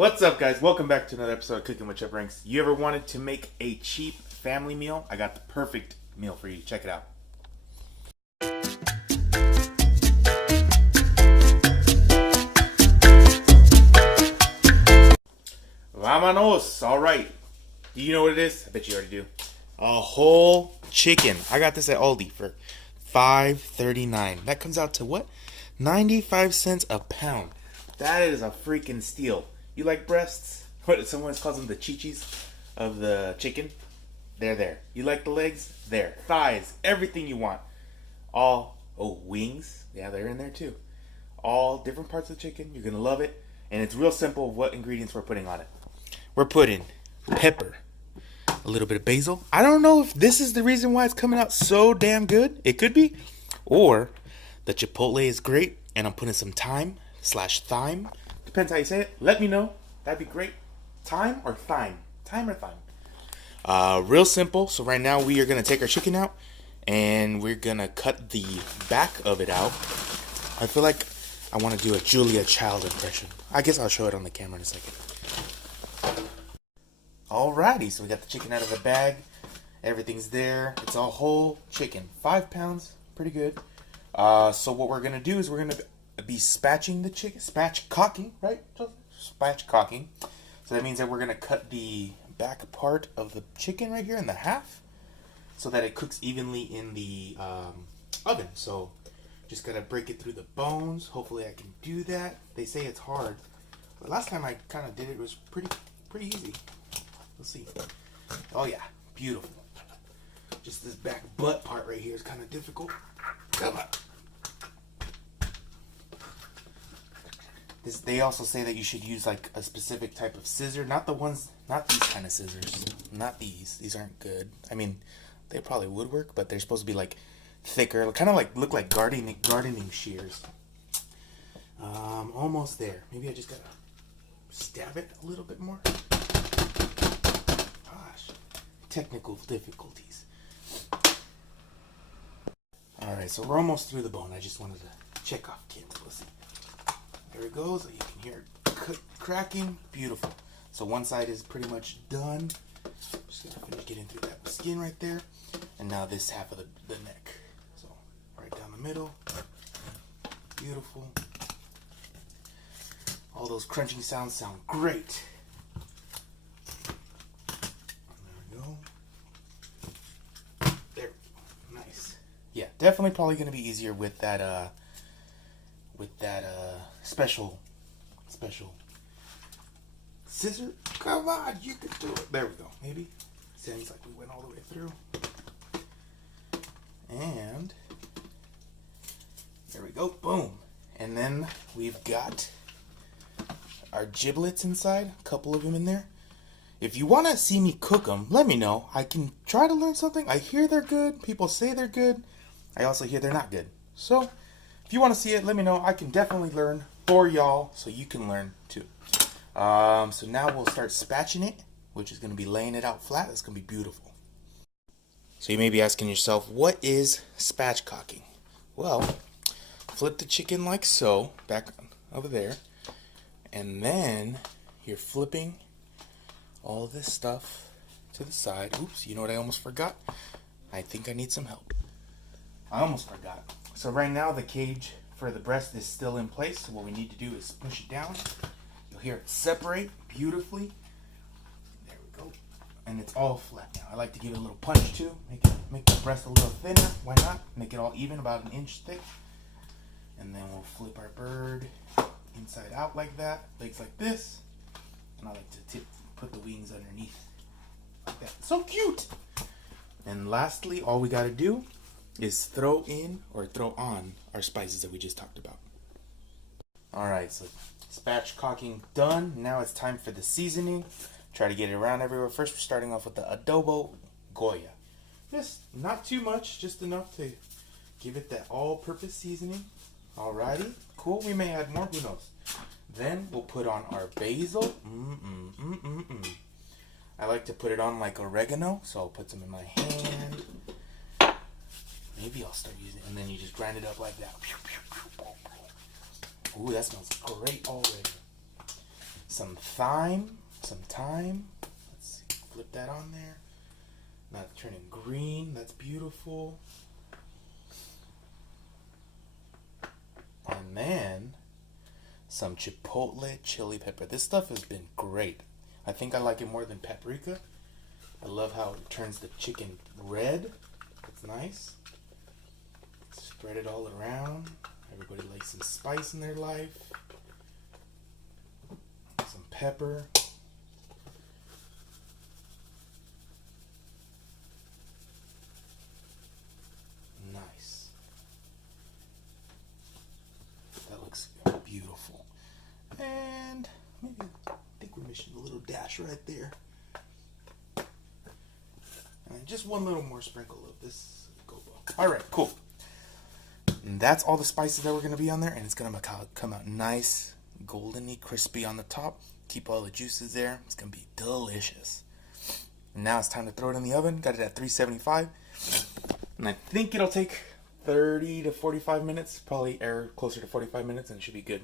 What's up, guys? Welcome back to another episode of Cooking with Chubaranks. You ever wanted to make a cheap family meal? I got the perfect meal for you. Check it out. Vámonos! Alright. Do you know what it is? I bet you already do. A whole chicken. I got this at Aldi for $5.39. That comes out to what? 95 cents a pound. That is a freaking steal. You like breasts? What someone calls them, the chichis of the chicken? They're there. You like the legs? There. Thighs. Everything you want. Wings. Yeah, they're in there too. All different parts of the chicken. You're going to love it. And it's real simple what ingredients we're putting on it. We're putting pepper, a little bit of basil. I don't know if this is the reason why it's coming out so damn good. It could be. Or the chipotle is great. And I'm putting some thyme. Depends how you say it. Let me know. That'd be great. Thyme or thyme? Thyme or thyme? Real simple. So right now we are going to take our chicken out. And we're going to cut the back of it out. I feel like I want to do a Julia Child impression. I guess I'll show it on the camera in a second. Alrighty. So we got the chicken out of the bag. Everything's there. It's a whole chicken. 5 pounds. Pretty good. So what we're going to do is we're going to be spatching the chicken, spatchcocking, right? Spatchcocking. So that means that we're going to cut the back part of the chicken right here in the half so that it cooks evenly in the oven. So just got to break it through the bones. Hopefully I can do that. They say it's hard. But last time I kind of did it, it was pretty easy. Let's see. Oh yeah, beautiful. Just this back butt part right here is kind of difficult. Come on. They also say that you should use like a specific type of scissor, not these kind of scissors, not these. These aren't good. I mean, they probably would work, but they're supposed to be like thicker, kind of like look like gardening shears. Almost there. Maybe I just gotta stab it a little bit more. Gosh, technical difficulties. All right, so we're almost through the bone. I just wanted to check off kids. Let's see. There it goes. You can hear it cracking. Beautiful. So one side is pretty much done. Just gonna finish getting through that skin right there. And now this half of the neck. So right down the middle. Beautiful. All those crunching sounds sound great. There we go. There. Nice. Yeah, definitely probably gonna be easier with that special scissor. Come on, you can do it. There we go. Maybe seems like we went all the way through. And there we go. Boom. And then we've got our giblets inside. A couple of them in there. If you want to see me cook them, let me know. I can try to learn something. I hear they're good. People say they're good. I also hear they're not good. So if you want to see it, let me know. I can definitely learn for y'all so you can learn too. So now we'll start spatching it, which is going to be laying it out flat. It's going to be beautiful. So you may be asking yourself, what is spatchcocking? Well, flip the chicken like so, back over there, and then you're flipping all this stuff to the side. Oops, you know what I almost forgot? I think I need some help. I almost forgot. So right now the cage for the breast is still in place. So what we need to do is push it down. You'll hear it separate beautifully. There we go. And it's all flat now. I like to give it a little punch too. Make the breast a little thinner. Why not? Make it all even, about an inch thick. And then we'll flip our bird inside out like that. Legs like this. And I like to put the wings underneath like that. So cute! And lastly, all we got to do is throw in or throw on our spices that we just talked about. Alright, so spatchcocking done. Now it's time for the seasoning. Try to get it around everywhere. First, we're starting off with the adobo Goya. Just not too much, just enough to give it that all-purpose seasoning. Alrighty, cool. We may add more, who knows. Then we'll put on our basil. I like to put it on like oregano, so I'll put some in my hand. Maybe I'll start using it, and then you just grind it up like that. Ooh, that smells great already. some thyme, some thyme. Let's see, flip that on there. Now it's turning green. That's beautiful. And then some chipotle chili pepper. This stuff has been great. I think I like it more than paprika. I love how it turns the chicken red. It's nice. Spread it all around. Everybody likes some spice in their life. Some pepper. Nice. That looks beautiful. And maybe, I think we're missing a little dash right there. And just one little more sprinkle of this gobo. Alright, cool. And that's all the spices that were going to be on there. And it's going to come out nice, goldeny, crispy on the top. Keep all the juices there. It's going to be delicious. And now it's time to throw it in the oven. Got it at 375. And I think it'll take 30 to 45 minutes. Probably air closer to 45 minutes and it should be good.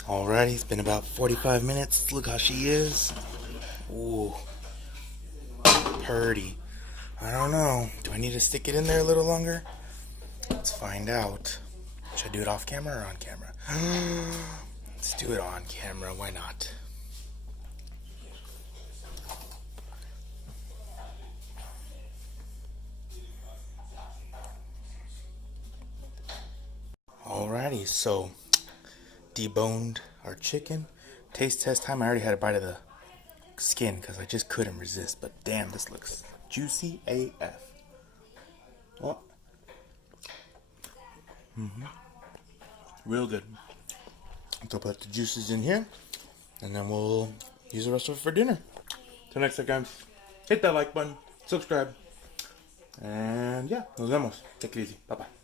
Alrighty, it's been about 45 minutes. Look how she is. Ooh. Purdy. I don't know. Do I need to stick it in there a little longer? Let's find out. Should I do it off camera or on camera? Let's do it on camera. Why not? Alrighty, so deboned our chicken. Taste test time. I already had a bite of the skin because I just couldn't resist. But damn, this looks juicy AF. Oh. Real good. So put the juices in here, and then we'll use the rest of it for dinner. Till next time, guys. Hit that like button, subscribe, and yeah, nos vemos. Take it easy. Bye bye.